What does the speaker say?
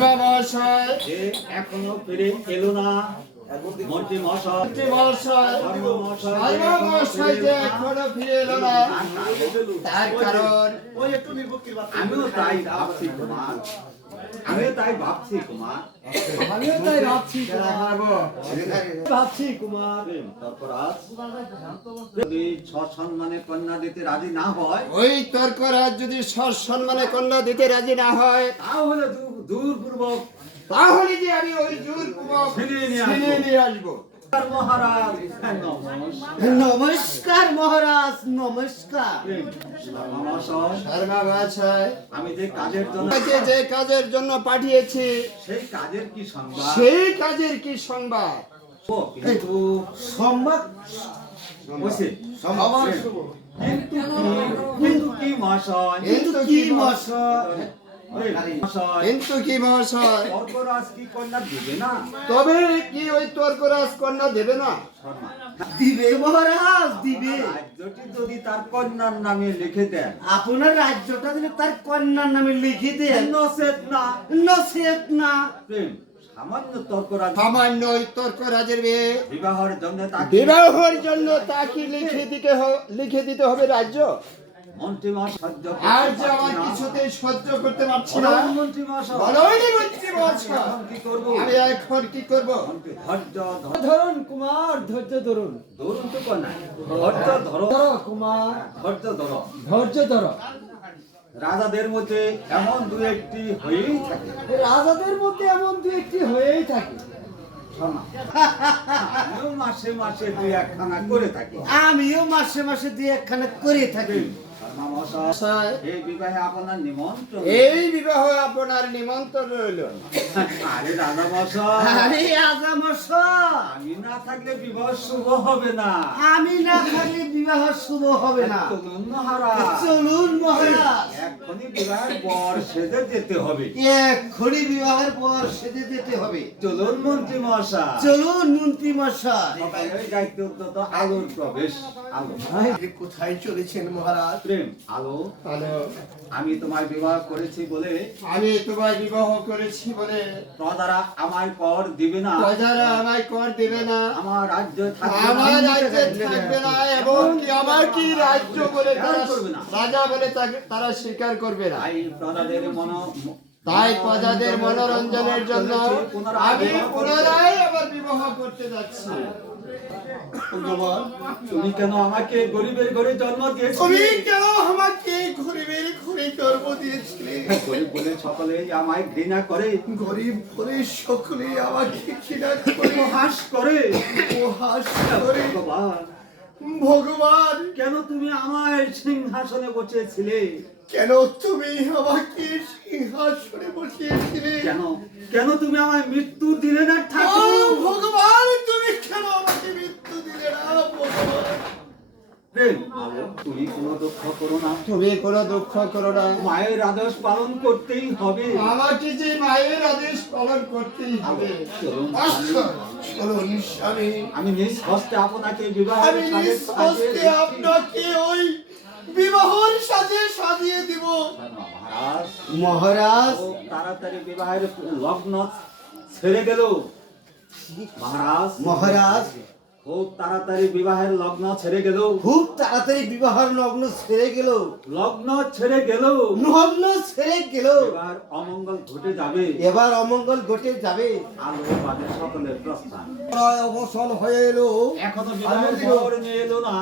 মহাশয় এখনো ফিরে এলো না মন্ত্রী মহাশয় মহাশয় যে এখনো ফিরে এলো না তার কারণ আমিও তাই ভাবছি কুমার আমিও তাই ভাবছি কুমার তারপর যদি সসম্মানে কন্যা দিতে রাজি না হয়, ওই তর্করাজ যদি সসম্মানে কন্যা দিতে রাজি না হয়, তাহলে দূরপূর্বক তাহলে যে আমি ওই জোরপূর্বক ছিনিয়ে নিয়ে আসবো। মহারাজ নমস্কার মহারাজ, নমস্কার। শর্মা মহাশয়, আমি যে কাজের জন্য যে কাজের জন্য পাঠিয়েছি সেই কাজের কি সংবাদ? সেই কাজের কি সংবাদ? কিন্তু সম্মান কিন্তু কি মহাশয়? কিন্তু কি মহাশয়? কিন্তু কি মহাশয়? তর্করাজ কি কন্যা দিবে না? তবে কি ওই তর্করাজ কন্যা দেবে না? দিবে মহারাজ, দিবে। রাজ্যটি যদি তার কন্যার নামে লিখে দেন, আপনার রাজ্যটা যদি তার কন্যার নামে লিখে দেন, নচেত না নচেত না প্রেম সামান্য তর্করাজ সামান্য ওই তর্করাজের মেয়ে বিবাহের জন্য তাকে বিবাহের জন্য তাকে লিখে দিতে হবে রাজ্য। মন্ত্রী মহাশয় আর যে আমার কিছুতেই সহ্য করতে পারছি না। মন্ত্রী মহাশয় বলোনি মন্ত্রী মহাশয়, কি করব? আমি এখন কি করব? ধরুন কুমার, ধৈর্য ধরুন। ধরুন তো কন্যা, ধৈর্য ধরো ধরো কুমার, ধৈর্য ধরো। ধৈর্য ধরো। রাজাদের মধ্যে এমন দু একটি হয়েই থাকে। রাজাদের মধ্যে এমন দু একটি হয়েই থাকে। আমিও মাসে মাসে দুই একখানা করে থাকি। আমিও মাসে মাসে দুই একখানা করে থাকি। মহাশয়, এই বিবাহে আপনার নিমন্ত্রণ। এই বিবাহ আপনার নিমন্ত্রণ রইল। আরে রাজা মশাই, আরে রাজা মশাই, আমি না থাকলে বিবাহ শুভ হবে না। আমি না থাকলে বিবাহ শুভ হবে না। চলুন মহারাজ, চলুন মহারাজ, এক্ষুনি বিবাহের পর সেজে যেতে হবে। এক্ষুনি বিবাহের পর সেজে যেতে হবে। চলুন মন্ত্রী মশাই, চলুন মন্ত্রী মশাই। সকালে যাইতে তো আলোর প্রবেশ। আলো কোথায় চলেছেন মহারাজ? প্রেম আলো, হ্যালো, আমি তোমার বিবাহ করেছি বলে, আমি তোমায় বিবাহ করেছি বলে প্রজারা আমায় কর দিবে না, প্রজারা আমায় কর দেবে না, আমার রাজ্য থাকবে না, আমার রাজ্যে থাকবে না, এবং কি আমার কি রাজ্য বলে তারা করবে না। রাজা বলে তারা স্বীকার করবে না। তাই প্রজাদের তাই প্রজাদের মনোরঞ্জনের জন্য আমি পুনরায় আবার বিবাহ করতে যাচ্ছি। ভগবান, তুমি কেন আমাকে গরিবের ঘরে জন্ম দিয়েছিলে? তুমি কেন আমাকে গরিবের ঘরে জন্ম দিয়েছিলে? গরিব বলে সকলে আমায় ঘৃণা করে, গরিব বলে সকলে আমাকে ঘৃণা করে, উপহাস করে। উপহাস করে। ভগবান, ভগবান, কেন তুমি আমায় সিংহাসনে বসিয়েছিলে? কেন তুমি আমাকে সিংহাসনে বসিয়েছিলে? কেন কেন তুমি আমায় মৃত্যু দিলে না ও ঠাকুর? ভগবান, তুমি কেন আমাকে মৃত্যু দিলে না? ভগবান, প্রেম আলো, তুমি কোনো দুঃখ করো না, তুমি কোনো দুঃখ করো না। মায়ের আদেশ পালন করতেই হবে। আমাকে যে মায়ের আদেশ পালন করতেই হবে। চলুন, চলুন স্বামী, আমি নিজ হস্তে আপনাকে বিবাহের আমি সাজে নিজ হস্তে সাজিয়ে আপনাকে ওই বিবাহের সাজে সাজিয়ে দিব। মহারাজ, মহারাজ, খুব তাড়াতাড়ি বিবাহের লগ্ন ছেড়ে গেল। মহারাজ, মহারাজ, খুব তাড়াতাড়ি বিবাহের লগ্ন ছেড়ে গেল। খুব তাড়াতাড়ি বিবাহের লগ্ন ছেড়ে গেল। লগ্ন ছেড়ে গেল, লগ্ন ছেড়ে গেল। এবার অমঙ্গল ঘটে যাবে। এবার অমঙ্গল ঘটে যাবে। আলো বাদে সকলের প্রস্থান। প্রায় অবসান হয়ে এলো। এখনো বিবাহের খবর নিয়ে এলো না।